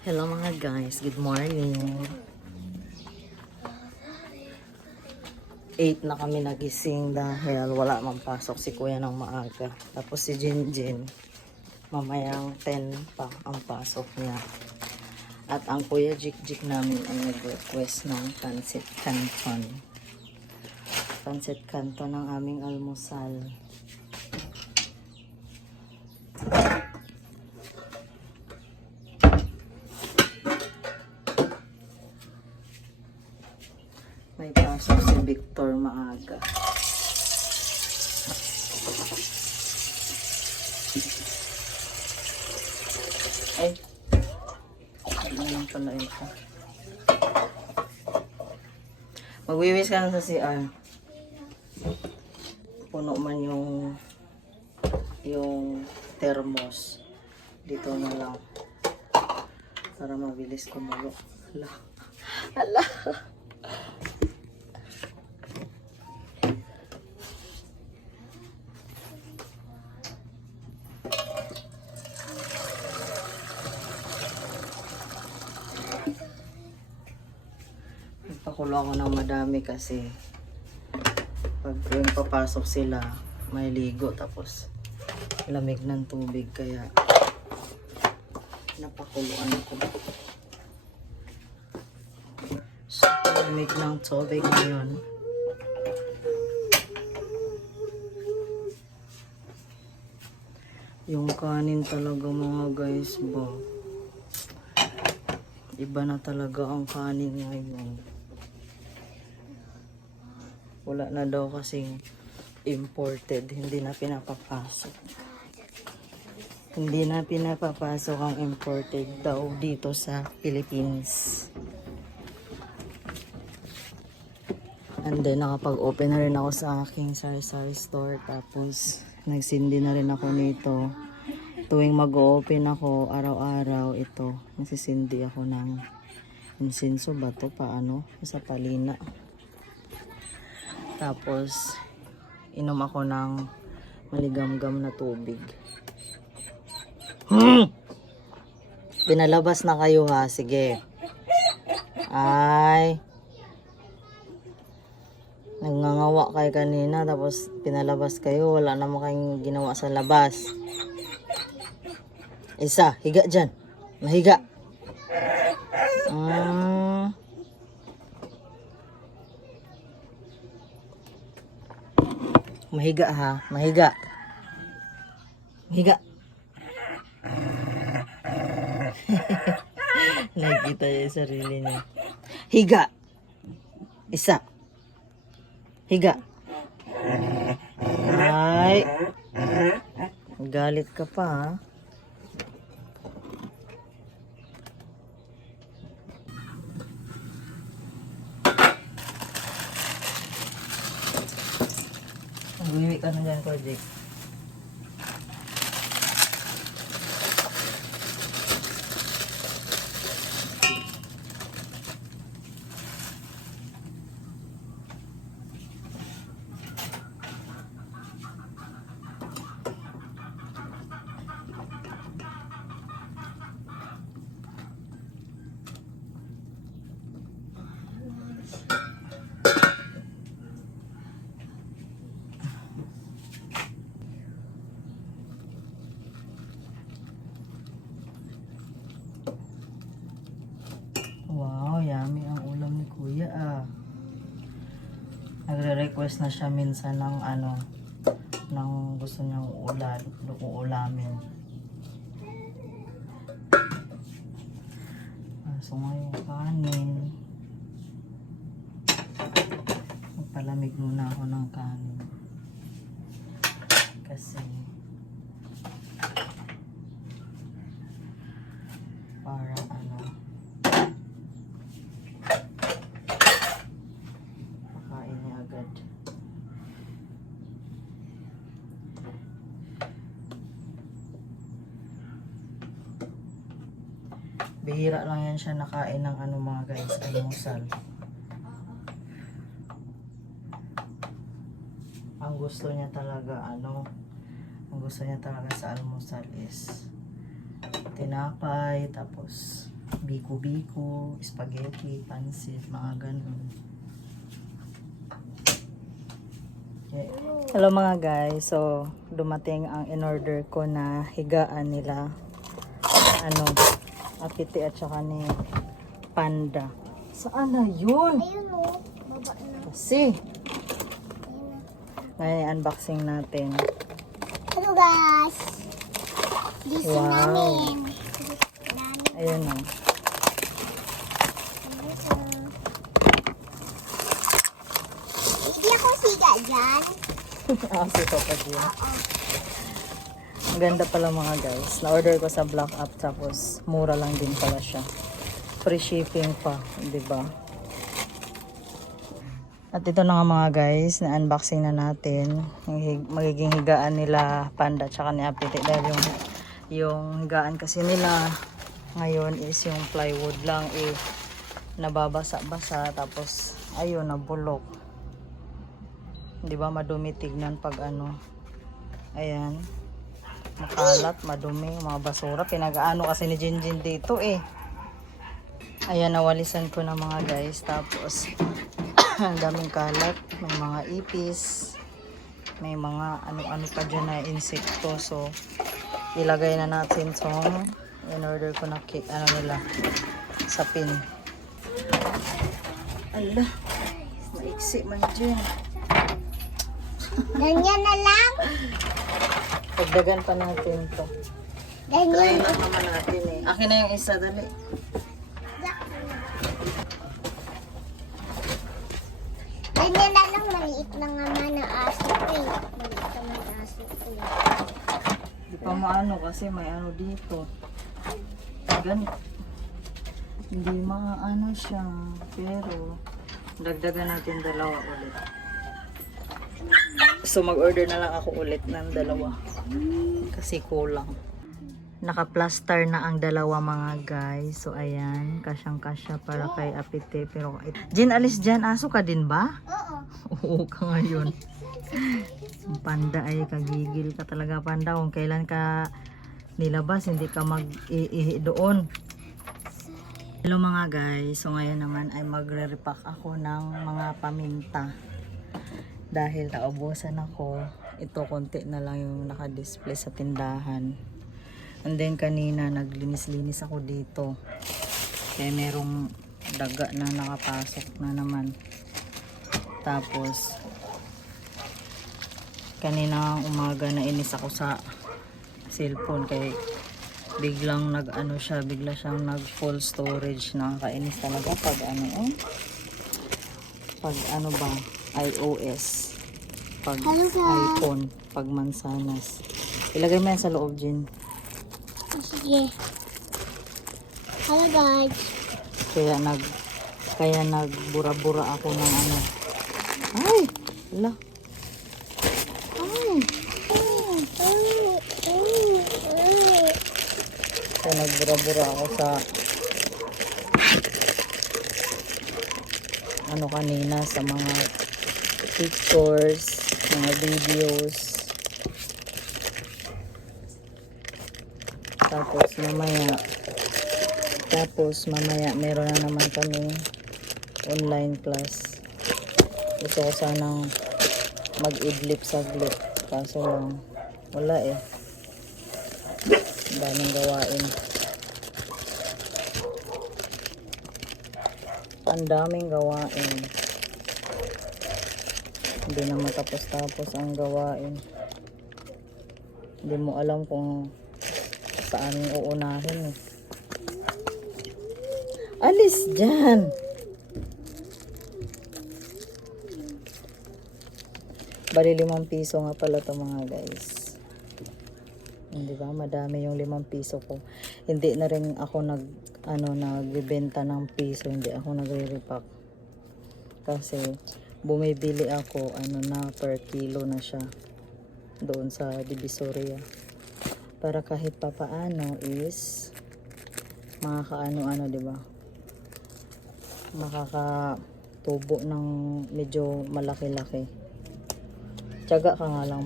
Hello mga guys, good morning. 8 na kami nagising dahil wala mang pasok si kuya ng maaga. Tapos si Jinjin, mamayang 10 pa ang pasok niya. At ang kuya Jik namin ang nag-request ng pancit canton. Pancit canton ang aming almusal. May pasok si Victor maaga. Ay, hindi lang pala ito. Magwiwis ka na sa CR. Puno man yung thermos. Dito na lang. Para mabilis kumulo. Hala. Hala. Nagpakulo ako ng madami kasi pag yung papasok sila may ligo tapos lamig ng tubig kaya napakuluan ako. Super lamig ng tubig ngayon. Yung kanin talaga mga guys ba, iba na talaga ang kanin ngayon. Wala na daw kasing imported, hindi na pinapapasok. Hindi na pinapapasok ang imported daw dito sa Philippines. And then nakapag-open na rin ako sa aking sari-sari store. Tapos nagsindi na rin ako nito. Tuwing mag-open ako araw-araw ito, nagsisindi ako ng insenso ba to paano sa palina. Tapos inom ako ng maligamgam na tubig. Pinalabas na kayo ha, sige. Ay, nagngangawa kayo kanina tapos pinalabas kayo, wala naman kayong ginawa sa labas. Isa, higa dyan. Mahiga. Mahiga ha, mahiga. Mahiga. Nakikita niya yung sarili niya. Higa. Isa. Higa. Ay. Galit ka pa ha. Bumiwi ka na dyan, Kojik. Wow, yummy ang ulam ni Kuya ah. Nagre-request na siya minsan ng ng gusto niyang ulamin. So ngayon kanin. Magpalamig muna ako ng kanin. Kasi para pakain niya agad. Bihira lang yan siya nakain ng mga guys, almusal. Ang gusto niya talaga ang gusto niya talaga sa almusal is tinapay tapos biko-biko, spaghetti, pansit, mga ganun. Okay. Hello mga guys, so dumating ang in-order ko na higaan nila, Apiti at saka ni Panda. Saan na yun? Ayun o. Baba na. Kasi, Ayun na. ngayon unboxing natin. Hello guys. Gising Wow. namin. Ayun o. Hindi ako siga dyan. Kasi ko pa din. Ang ganda pala mga guys. Na-order ko sa Black App tapos mura lang din pala siya. Free shipping pa, di ba? At ito na nga mga guys, na-unboxing na natin. Yung magiging higaan nila Panda tsaka ni Apiti. Dahil yung higaan kasi nila ngayon is yung plywood lang nababasa-basa tapos ayun, nabulok. Di ba madumi tignan pag ayan. Makalat, madumi, mga basura. Pinag-ano kasi ni Jinjin dito eh. Ayan, nawalisan ko na mga guys. Tapos, ang daming kalat. May mga ipis. May mga ano-ano pa dyan na insekto. So, ilagay na natin itong in-order ko na sa pin. Ala, maiksi man dyan. Ganyan na lang. Pagdagan pa natin to. Try Ganyan. lang naman natin eh. Akin na yung isa, dali. Ganyan na lang. Maliit lang naman ang aso ko eh. Maliit naman ang aso ko eh. Di pa maano kasi may ano dito. Ganito. Hindi maano siya. Pero, dagdagan natin dalawa ulit. So, mag-order na lang ako ulit ng dalawa. Kasi kulang. Naka-plaster na ang dalawa mga guys. So, ayan. Kasyang-kasya para kay Apiti. Pero, Jin, alis dyan. Aso ka din ba? Oo. Oo ka ngayon. Ang Panda ay kagigil ka talaga Panda. Kung kailan ka nilabas, hindi ka mag-iihi doon. Hello mga guys. So, ngayon naman ay magre-repack ako ng mga paminta. Dahil naubusan ako, ito konti na lang yung naka-display sa tindahan. And then kanina naglinis-linis ako dito. Kaya merong daga na nakapasok na naman. Tapos kanina umaga na inis ako sa cellphone kaya biglang bigla siyang nag full storage. Nakakainis talaga pag ba iOS, pag iPhone, pag mansanas. Ilagay mo yan sa loob, Jin. Sige. Hello guys. Kaya nagbura-bura ako ng Ay! Ala. Ay! Kaya nagbura-bura ako sa kanina sa mga pictures, mga videos. Tapos mamaya meron na naman kaming online class. Gusto ko sanang mag-idlip saglit. Kaso lang, wala eh. Daming gawain. Ang daming gawain. Hindi na matapos-tapos ang gawain. Hindi mo alam kung saan uunahin eh. Alis dyan! Bali 5 piso nga pala to mga guys. Hindi ba? Madami yung 5 piso ko. Hindi na rin ako nagbibenta ng piso. Hindi ako nagre-repack. Kasi bumibili ako per kilo na siya doon sa Divisoria. Para kahit papaano is makakaano, di ba? Makakatubo ng medyo malaki-laki. Tiyaga ka nga lang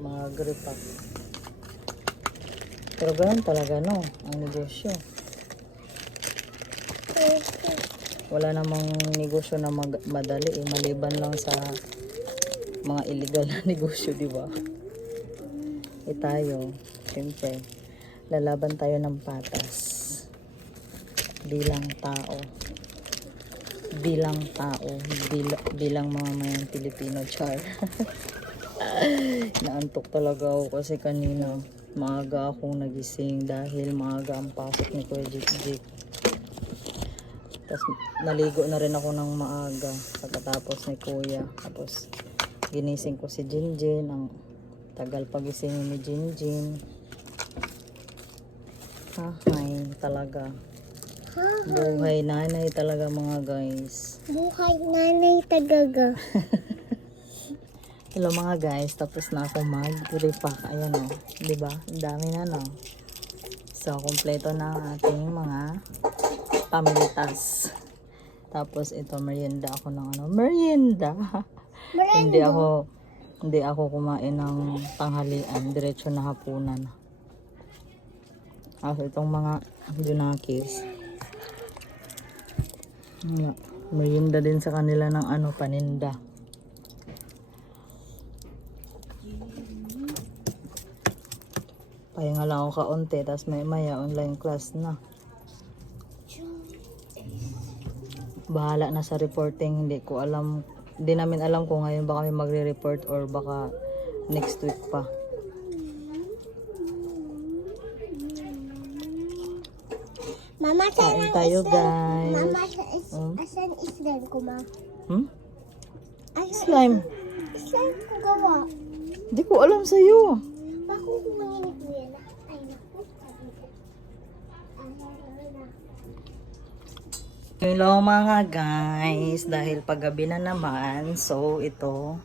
mag-repack. Pero ganun talaga ang negosyo. Wala namang negosyo na madali eh. Maliban lang sa mga illegal na negosyo, di ba? Eh tayo, siyempre, lalaban tayo ng patas. Bilang tao. Bilang mamamayang Pilipino, char. Naantok talaga ako kasi kanina maaga akong nagising dahil maaga ang pasok ni Kuya Jik. Tapos naligo na rin ako ng maaga pagkatapos ni Kuya. Tapos ginising ko si Jinjin. Ang tagal pagising ni Jinjin. Hay talaga. Buhay nanay talaga mga guys. Buhay nanay tagaga. Hello mga guys, tapos na ako mag-repack. Ayan o, diba? Ang dami na no. So, kompleto na ang ating mga pamilitas. Tapos ito, merienda ako ng ano. Merienda! Hindi ako kumain ng tanghalian. Diretso na hapunan. Tapos itong mga junakis. Merienda din sa kanila ng ano, paninda. Pahinga lang ako kaunti, tapos maya online class na. Bahala na sa reporting, hindi namin alam kung ngayon ba kami magre-report or baka next week pa. Mama, Kain tayo guys. Mama, asan slime ko, ma? Slime? Slime ko gawa. Hindi ko alam sa'yo. Bako ko manginig mo yan. Ay, naku. Hello mga guys, dahil paggabi na naman, so ito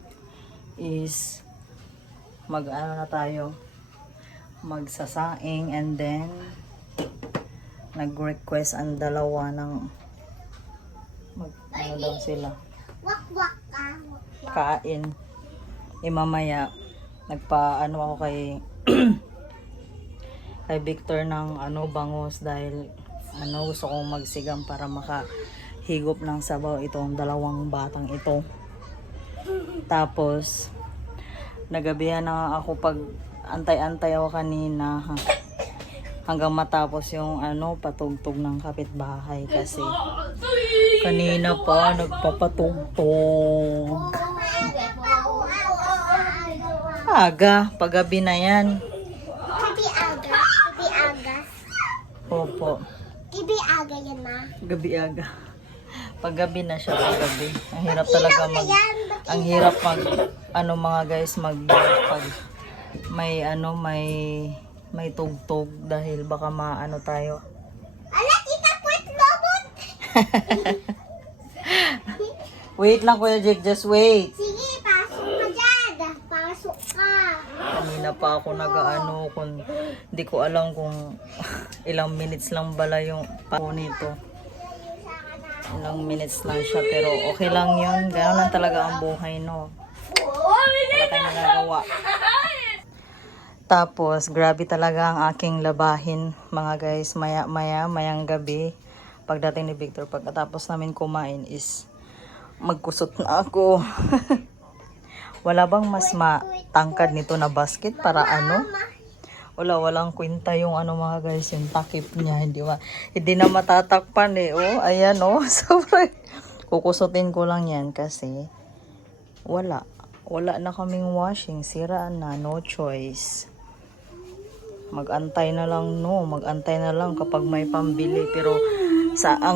is mag-ano na tayo, magsasaing, and then nag-request ang dalawa ng ano daw sila, Wak-wak ka. kain. Mamaya nagpa-ano ako kay kay Victor ng ano bangos dahil ano gusto kong magsigam para makahigop ng sabaw itong dalawang batang ito. Tapos nagabihan na ako pag antay-antay ako kanina hanggang matapos yung ano patugtog ng kapitbahay kasi kanina pa nagpapatugtog. Aga, paggabi na yan. Gabi aga. Gabi aga. Opo. Gabi aga yan, ma. Gabi aga. Paggabi na siya, paggabi. Ang hirap talaga ang hirap ano mga guys pag may ano may tugtog dahil baka maano tayo. Ala, kita puwet lobot. Wait lang Kuya Jake, just wait. Sige, pasok ka dyan. Pasok ka. Kanina pa ako nag-ano kung hindi ko alam kung ilang minutes lang bala yung pao nito. Ilang minutes lang siya pero okay lang yun. Gano'n lang talaga ang buhay, no? Wala tayong nagagawa. Tapos, grabe talaga ang aking labahin, mga guys. Mayang gabi. Pagdating ni Victor, pagkatapos namin kumain is magkusot na ako. Wala bang mas matangkad nito na basket para ano? Walang kwenta yung ano mga guys, yung takip niya. Hindi na matatakpan eh. Oh, ayan oh. Sobrang kukusutin ko lang yan kasi wala na kaming washing. Sira na, no choice. Mag-antay na lang kapag may pambili. Pero ngayon